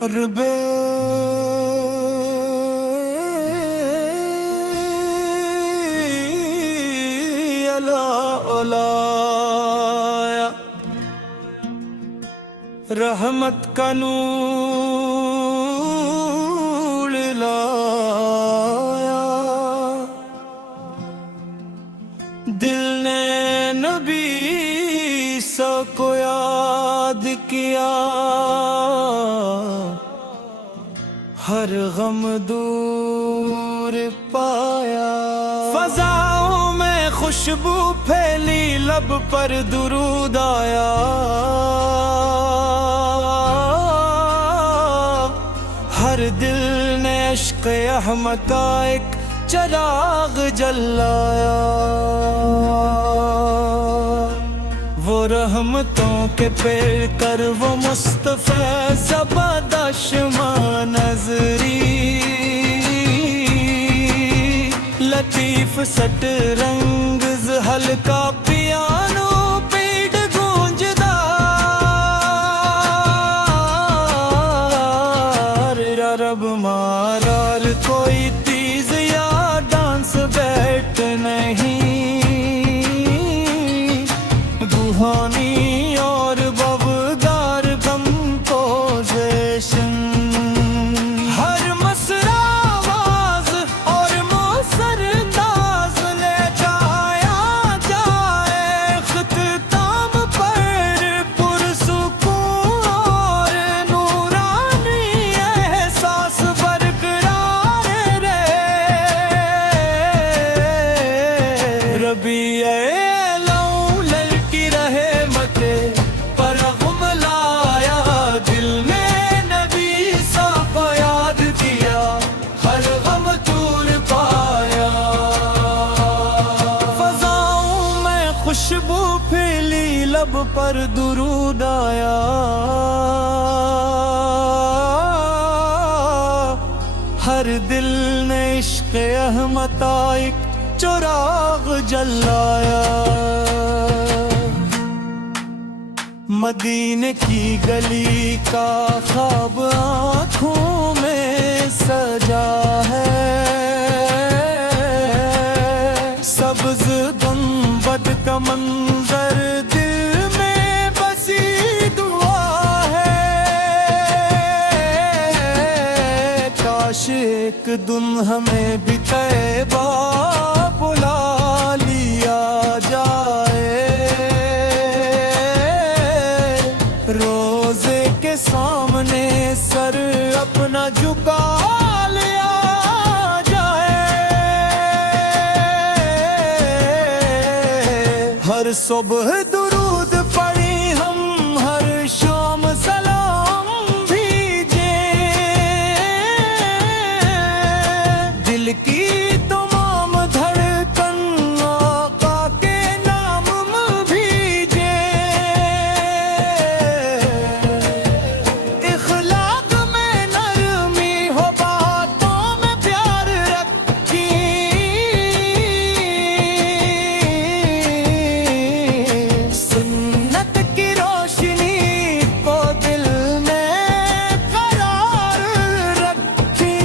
ربے اولایا رحمت کا نور لایا، دل نے نبی سا کو یاد کیا، ہر غم دور پایا۔ فضاؤں میں خوشبو پھیلی، لب پر درود آیا، ہر دل نے عشق احمد کا ایک چراغ جلایا۔ وہ رحمتوں کے پیر کر وہ مصطفیٰ زبردش نظری، لطیف سٹ رنگ ہلکا پیانو پیڑ گونجدار، رب مارار کوئی تیز یا ڈانس بیٹ نہیں، روحانی اور بوگار کمپوزیشن، ہر مصرع آواز اور موثر انداز لے جایا جائے اختتام پر، پرسکون اور نورانی احساس برقرار رہے۔ ربیع خوشبو پھیلی، لب پر درود آیا، ہر دل نے عشق احمد کا ایک چراغ جلایا۔ مدینے کی گلی کا خواب آنکھوں میں سجا ہے، سبز گنبد کا منظر دل میں بسی دعا ہے، کاش ایک دن ہمیں بھی طیبہ بلا لیا جائے، روزے کے سامنے سر اپنا جھکا لیا جائے، ہر صبح درود پڑھی ہم، ہر شام سلام بھیجیں، دل کی تمام دھڑکن آقا کے نام میں بھیجیں، اخلاق میں نرمی ہو، باتوں میں پیار رکھیں، سنت کی روشنی کو دل میں قرار رکھیں،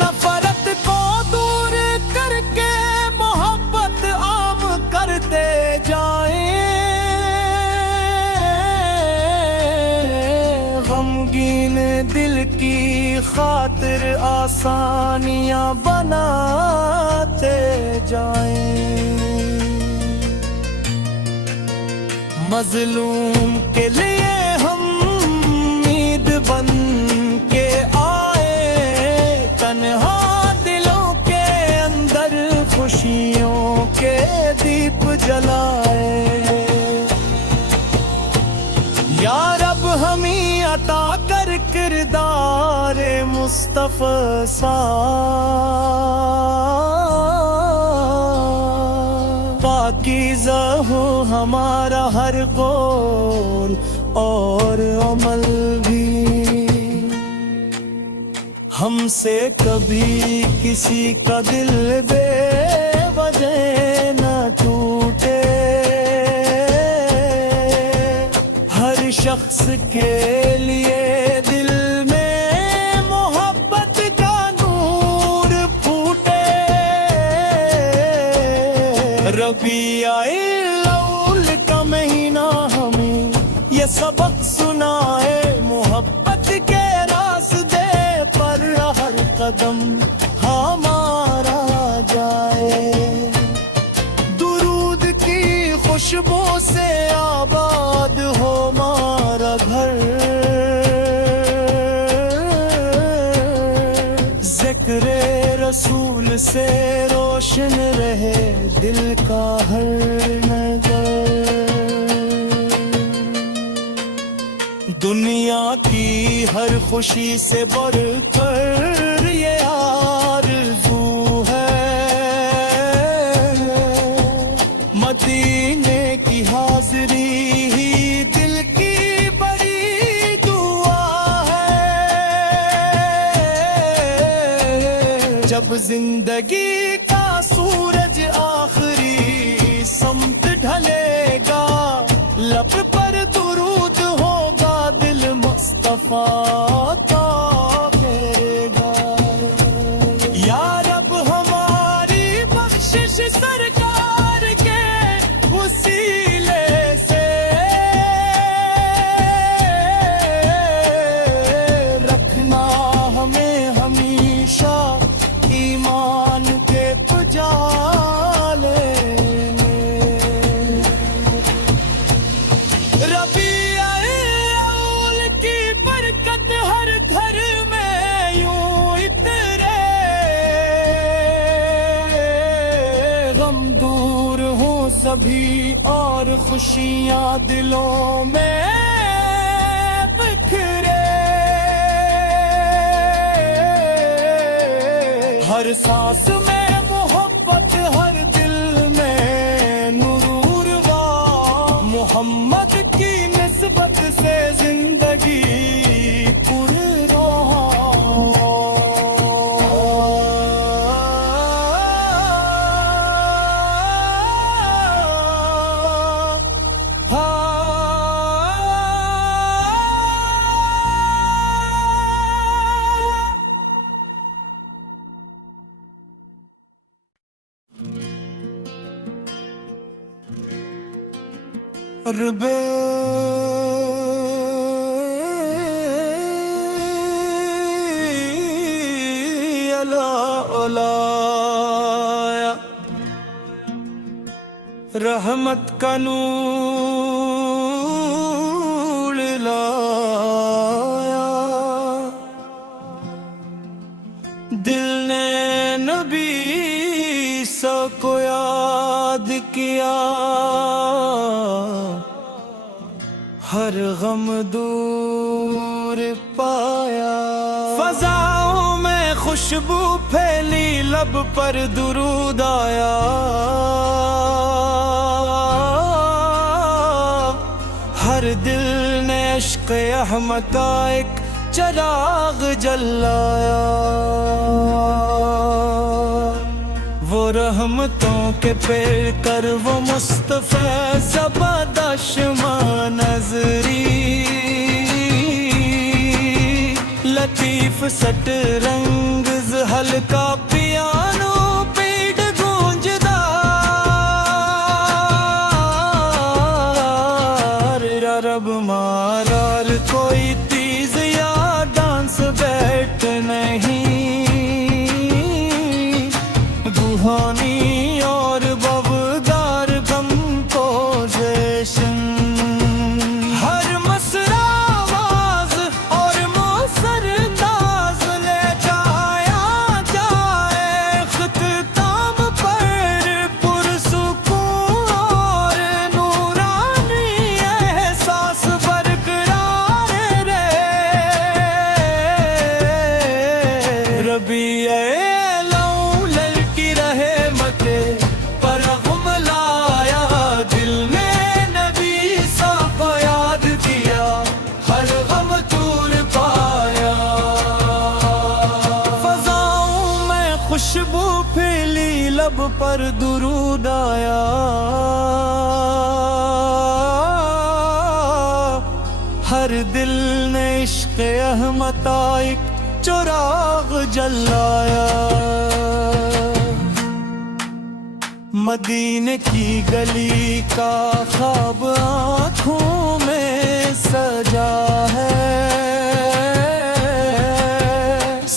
نفرت کو دور کر کے محبت عام کرتے جائیں، غمگین دل کی خاطر آسانیاں بناتے جائیں، مظلوم کے لیے ہم امید بن کے آئے، تنہا دلوں کے اندر خوشیوں کے دیپ جلائے، یا رب ہمیں عطا کر کردار مصطفیٰ سا، پاکیزہ ہو ہمارا ہر قول اور عمل بھی، ہم سے کبھی کسی کا دل بے وجہ نہ ٹوٹے، کے لیے دل میں محبت کا نور پھوٹے، ربیع الاول کا مہینہ ہمیں یہ سبق سنائے، محبت کے راستے پر ہر قدم ہمارا جائے، درود کی خوشبو سے آباد ہو ہمارا گھر، ذکر رسول سے روشن رہے دل کا ہر نگر، دنیا کی ہر خوشی سے بڑھ کر یہ آرزو ہے، مدینے کی حاضری ہی دل کی بڑی دعا ہے، جب زندگی کا سورج آخری سمت ڈھلے گا، لب پر درود ہوگا، دل مصطفیٰ کا کہے گا، یا رب ہماری بخشش سرکار کے وسیلے سے رکھنا ہمیں ہمیشہ ایمان کے اجالے میں، ربیع الاول کی برکت ہر گھر میں یوں اترے، غم دور ہوں سبھی اور خوشیاں دلوں میں بکھرے، ہر سانس میں محبت، ہر دل میں نور وا، محمد کی نسبت سے زندگی پر ربیع الاولیاء رحمت کا نور لایا، دل نے نبی سا کو یاد کیا، ہر غم دور پایا، فضاؤں میں خوشبو پھیلی، لب پر درود آیا، ہر دل نے عشق احمد کا ایک چراغ جلایا، وہ رحمتوں کے پیر کر وہ مصطفیٰ زبردش نظری، لطیف سٹ رنگ ہلکا پیانو پیڑ گونجدار، رب مارار کوئی تیز یا ڈانس بیٹ نہیں، روحانی اور بابدار کمپوزیشن، ہر مصرع آواز اور موثر انداز لے جایا جائے اختتام پر، پرسکون اور نورانی احساس برقرار رہے، ربیع خوشبو پھیلی، لب پر درود آیا، ہر دل نے عشق احمد ایک چراغ جلایا، مدینے کی گلی کا خواب آنکھوں میں سجا ہے،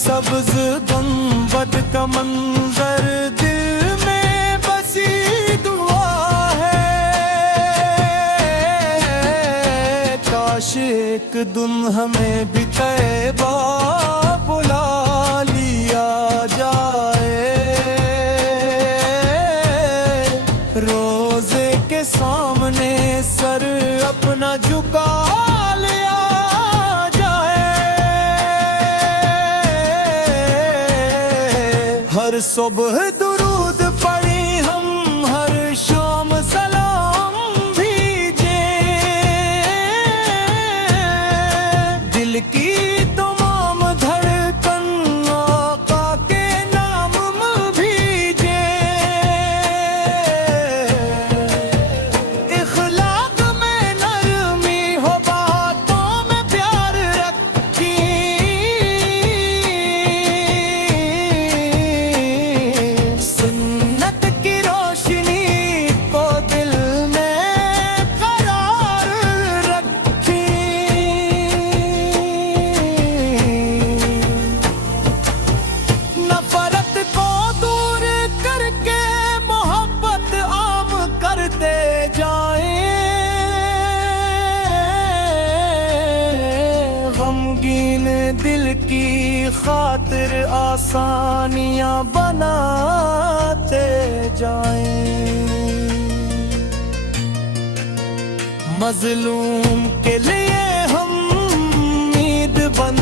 سبز گنبد کا منظر دل میں بسی دعا ہے، کاش ایک دن ہمیں بھی طیبہ بلا لیا جائے، روزے کے سامنے سر اپنا جھکا لیا جائے، ہر صبح درود پڑھی ہم، ہر شام سلام بھیجے، دل کی تمام دھڑکن آقا کے نام میں بھیجے، اخلاق میں نرمی ہو، باتوں میں پیار رکھی، سنت کی روشنی کو دل میں قرار رکھی، نفرت کو دور کر کے محبت عام کرتے جائیں، غمگین دل کی خاطر آسانیاں بناتے جائیں، مظلوم کے لیے ہم امید بن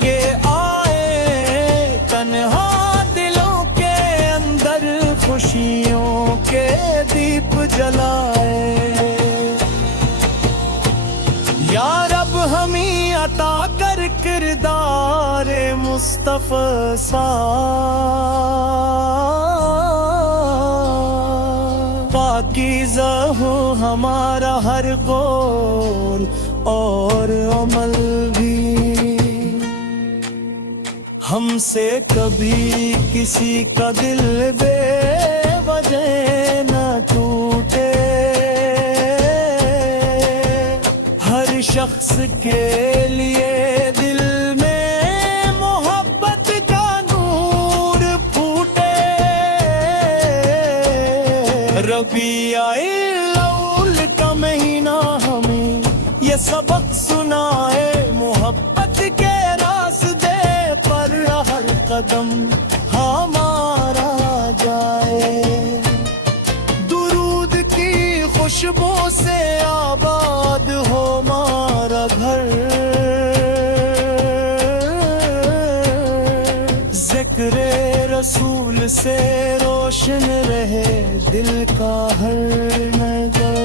کے آئے، تنہا دلوں کے اندر خوشیوں کے دیپ جلائے، یا رب ہمیں عطا کر کردار مصطفیٰ سا، پاکیزہ ہو ہمارا ہر قول اور عمل بھی، ہم سے کبھی کسی کا دل بے وجہ نہ ٹوٹے، ہر شخص کے لیے دل میں محبت کا نور پھوٹے، ربیع الاول کا مہینہ ہمیں یہ سبق سنائے، محبت کے راستے پر ہر قدم ہمارا جائے، درود کی خوشبو سے آباد ہو ہمارا گھر، ذکر رسول سے روشن رہے دل کا ہر نظر،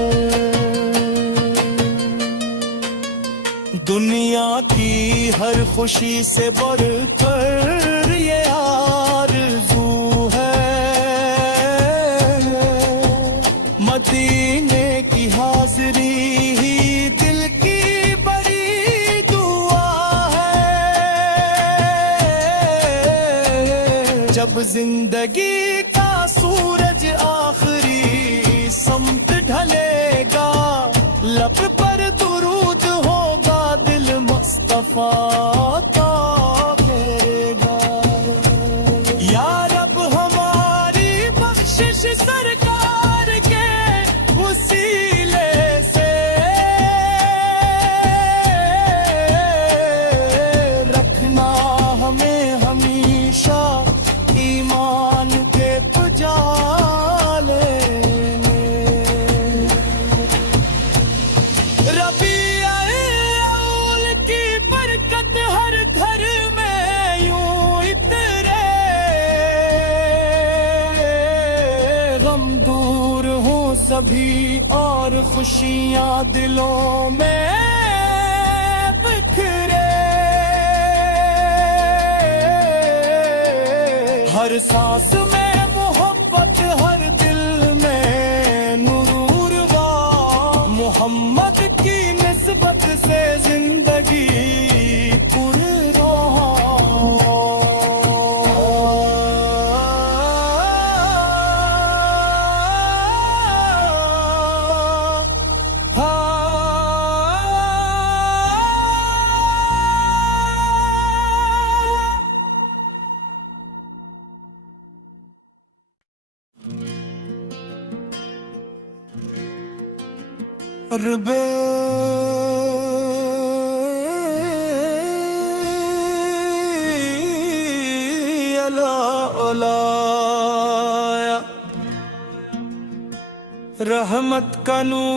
دنیا کی ہر خوشی سے بڑھ کر یہ آرزو ہے، مدینے کی حاضری ہی دل کی بڑی دعا ہے، جب زندگی کا سورج آخری سمت ڈھلے گا، لب پر درود ہوگا، دل مصطفیٰ کا کرے گا، یا رب ہماری بخشش سرکار کے وسیلے سے رکھنا ہمیں ہمیشہ ایمان کے پجالے میں، ربیع الاول کی برکت ہر گھر میں یوں اترے، غم دور ہوں سبھی اور خوشیاں دلوں میں بکھرے، ہر سانس میں محبت، ہر دل میں نور، محمد کی نسبت سے زندہ ربے رحمت کا نور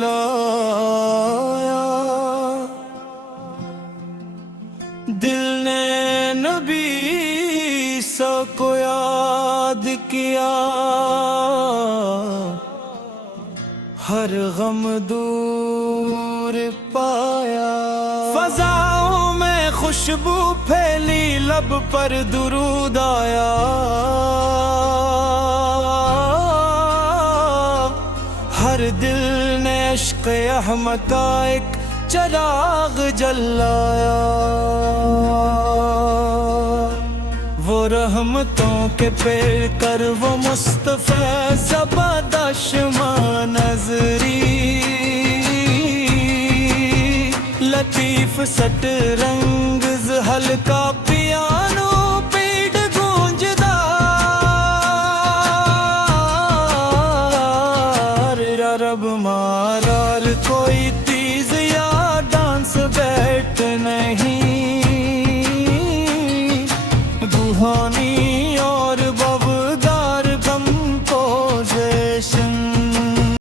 لایا، دل نے نبی سا کو یاد کیا، ہر غم دور پایا، فضاؤں میں خوشبو پھیلی، لب پر درود آیا، ہر دل نے عشق احمد کا ایک چراغ جلایا، وہ رحمتوں کے پیر کر وہ مصطفیٰ زبردش نظری، لطیف سٹ رنگ ہلکا